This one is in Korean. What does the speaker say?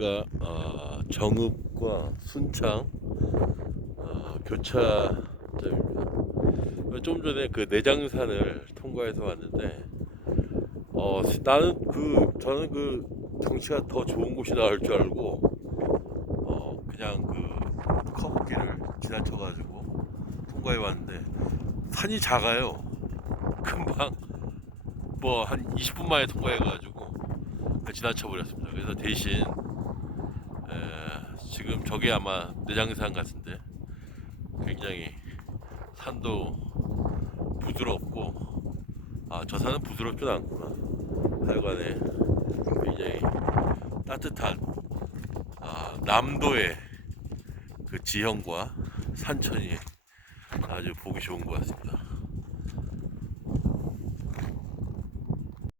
여기가 어, 정읍과 순창 어, 교차점입니다. 좀 전에 그 내장산을 통과해서 왔는데 어, 나는 그 저는 그 경치가 더 좋은 곳이 나올 줄 알고 어, 그냥 그 커브길을 지나쳐가지고 통과해 왔는데 산이 작아요. 금방 뭐 한 20분 만에 통과해가지고 지나쳐 버렸습니다. 그래서 대신 저게 아마 내장산 같은데 굉장히 산도 부드럽고 아 저 산은 부드럽진 않구나. 하여간에 굉장히 따뜻한 아, 남도의 그 지형과 산천이 아주 보기 좋은 것 같습니다.